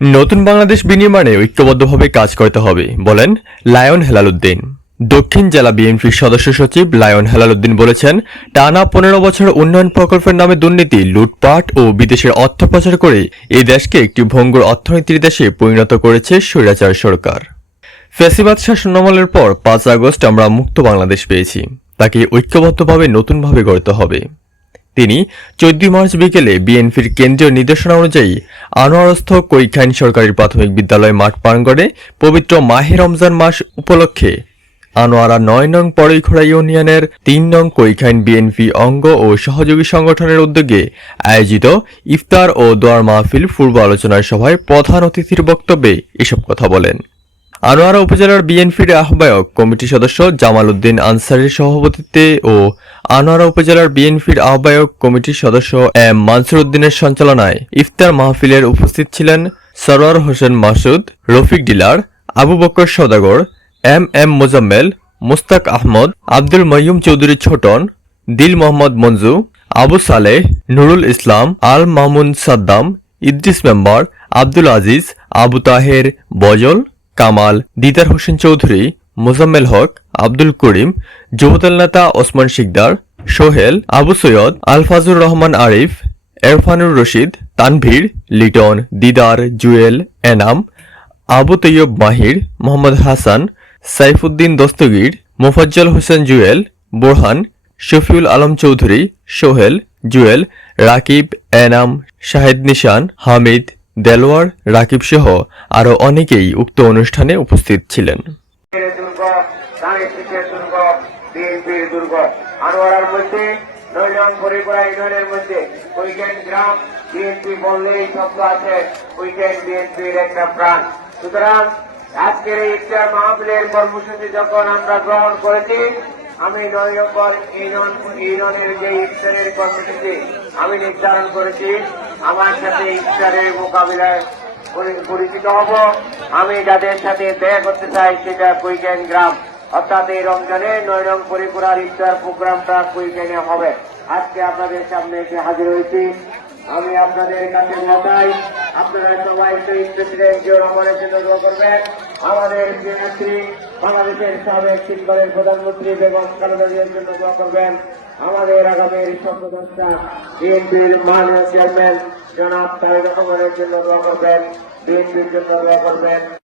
নতুন বাংলাদেশ বিনির্মাণে ঐক্যবদ্ধভাবে কাজ করতে হবে, বলেন লায়ন হেলালুদ্দিন দক্ষিণ জেলা বিএনপির সদস্য সচিব লায়ন হেলালুদ্দিন বলেছেন, টানা পনেরো বছর উন্নয়ন প্রকল্পের নামে দুর্নীতি, লুটপাট ও বিদেশের অর্থ পাচার করে এই দেশকে একটি ভঙ্গুর অর্থনীতির দেশে পরিণত করেছে স্বৈরাচার সরকার। ফ্যাসিবাদ শাসনামলের পর পাঁচ আগস্ট আমরা মুক্ত বাংলাদেশ পেয়েছি। তাকে ঐক্যবদ্ধভাবে নতুনভাবে গড়তে হবে। তিনি চোদ্দই মার্চ বিকেলে বিএনপির কেন্দ্রীয় নির্দেশনা অনুযায়ী আনোয়ারস্থ কৈখাইন সরকারি প্রাথমিক বিদ্যালয় মাঠ প্রাঙ্গণে পবিত্র মাহে রমজান মাস উপলক্ষে আনোয়ারা নয় নং পরৈখড়া ইউনিয়নের তিন নং কৈখাইন বিএনপি অঙ্গ ও সহযোগী সংগঠনের উদ্যোগে আয়োজিত ইফতার ও দোয়ার মাহফিল পূর্ব আলোচনার সভায় প্রধান অতিথির বক্তব্যে এসব কথা বলেন। আনোয়ারা উপজেলার বিএনপির আহ্বায়ক কমিটি সদস্য জামাল উদ্দিন আনসারের সভাপতিত্বে ও আনোয়ারা উপজেলার বিএনপির আহ্বায়ক কমিটির সদস্য এম মানসুর উদ্দিনের সঞ্চালনায় ইফতার মাহফিলের উপস্থিত ছিলেন Sarwar Hossain Masud, Rafiq dealer, Abu Bakar Sadagar M M Mozammel, Mustaq Ahmed, Abdul Moyum Chowdhury Chhoton, Dil Mohammad Manju, Abu Saleh, Nurul Islam, Al Mamun Saddam, Idris member, Abdul Aziz, Abu Taher, Bazal, Kamal, Didar Hossain Chowdhury, Mozammel Haque Abdul Karim, Jubodal নেতা ওসমান শিকদার, সোহেল, আবু সৈয়দ, আলফাজুর রহমান আরিফ, এরফানুর রশিদ, তানভীর, লিটন, দিদার, জুয়েল, এনাম, আবু তৈয়ব মাহির, মোহাম্মদ হাসান, সাইফুদ্দিন দস্তগীর, মোফাজ্জল হোসেন জুয়েল, বোরহান, শফিউল আলম চৌধুরী, সোহেল, জুয়েল, রাকিব, এনাম, শাহেদ নিশান, হামিদ, দেলোয়ার, রাকিব সহ আরও অনেকেই উক্ত অনুষ্ঠানে উপস্থিত ছিলেন। দুর্গ দাঁড়িয়ে শিক্ষের দুর্গ বিএনপির দুর্গ আনোয়ারার মধ্যে নৈলং পরিপুরা ইউনিয়নের মধ্যে উইকেন্ড গ্রাম, বিএনপি বললেই শব্দ আছে উইকেন্ড বিএনপির একটা প্রাণ। সুতরাং, আজকের এই ইফতার মাহফিলের কর্মসূচি যখন আমরা গ্রহণ করেছি, আমি নয় নম্বর ইউনিয়ন, ইউনিয়নের যে ইফতারের কর্মসূচি, আমি নির্ধারণ করেছি, আমার সাথে ইফতারের মোকাবিলায় পরিচিত হব। আমি যাদের সাথে দেখা করতে চাই, সেটা কুইকেন গ্রাম। অর্থাৎ এই রমজানে নয় রং পরিপুরার ইফতার প্রোগ্রামটা কুইকেনে হবে। আজকে আপনাদের সামনে এসে হাজির হয়েছি। আমি আপনাদের কাছে মতাই আপনারা সবাই শহীদ প্রেসিডেন্ট জিয়া রহমানের জন্য দোয়া করবেন। আমাদের যে বাংলাদেশের সাবেক তিনবারের প্রধানমন্ত্রী বেগম খালেদা জিয়ার জন্য দোয়া করবেন। আমাদের আগামীর স্বপ্নদর্শা বিএনপির মাননীয় চেয়ারম্যান জনাব তারেক রহমানের জন্য দোয়া করবেন বিএনপির জন্য দোয়া করবেন।